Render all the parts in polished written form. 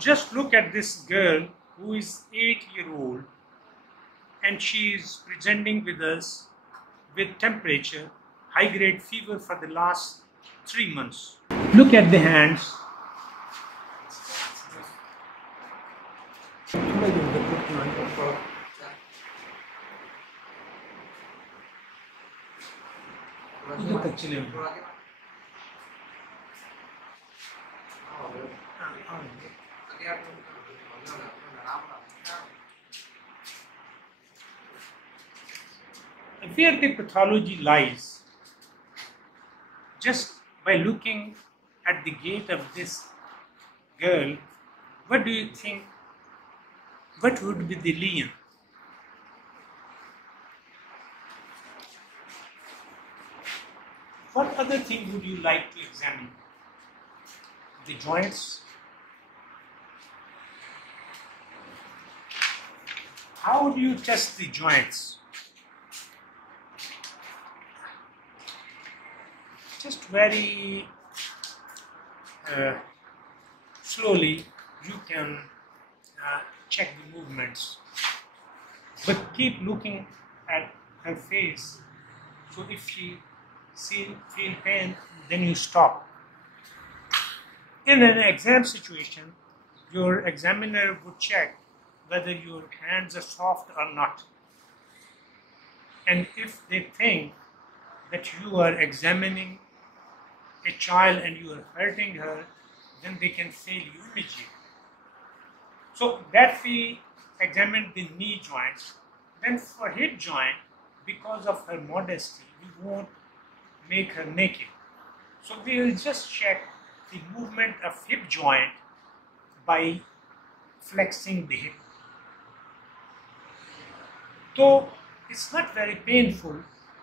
just look at this girl who is 8-year-old and she is presenting with us with temperature, high-grade fever for the last 3 months. Look at the hands. Where the pathology lies, just by looking at the gait of this girl, what do you think? What would be the lesion? What other thing would you like to examine? The joints? How would you test the joints? Just very slowly you can check the movements, but keep looking at her face. So if she feel pain, then you stop. In an exam situation, your examiner would check whether your hands are soft or not, and if they think that you are examining a child and you are hurting her, then they can fail you immediately. So that we examined the knee joints. Then for hip joint, because of her modesty, we won't make her naked. So we will just check the movement of hip joint by flexing the hip. Though it's not very painful,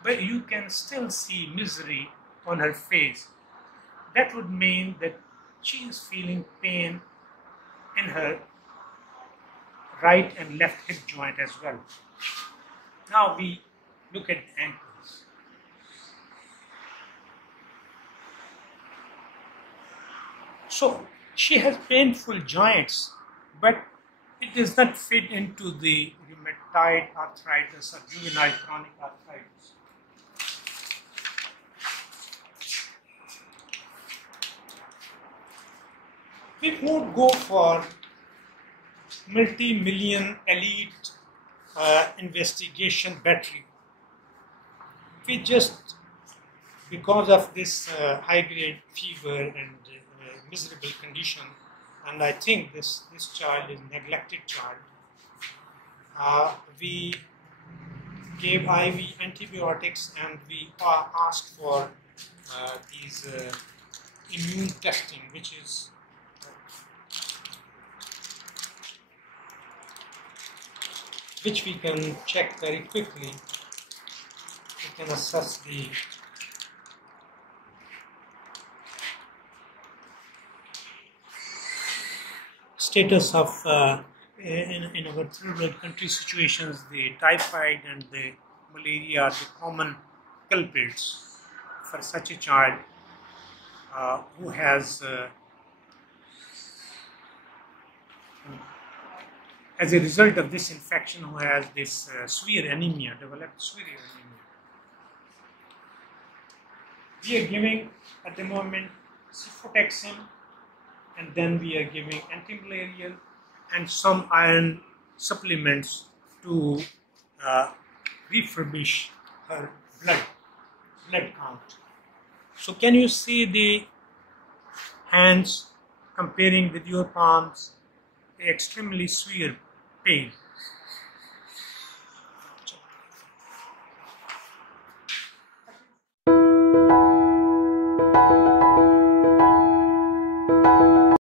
but you can still see misery on her face. That would mean that she is feeling pain in her right and left hip joint as well. Now we look at the ankles. So she has painful joints, but it does not fit into the rheumatoid arthritis or juvenile chronic arthritis. We won't go for multi-million elite investigation battery. We just, because of this high-grade fever and miserable condition, and I think this child is a neglected child, we gave IV antibiotics and we asked for these immune testing, which we can check very quickly. We can assess the status of in our third world country situations. The typhoid and the malaria are the common culprits for such a child who has as a result of this infection, who has this severe anemia, developed severe anemia. We are giving at the moment cefotaxime, and then we are giving antimalarial and some iron supplements to refurbish her blood count. So can you see the hands comparing with your palms? Extremely severe pain.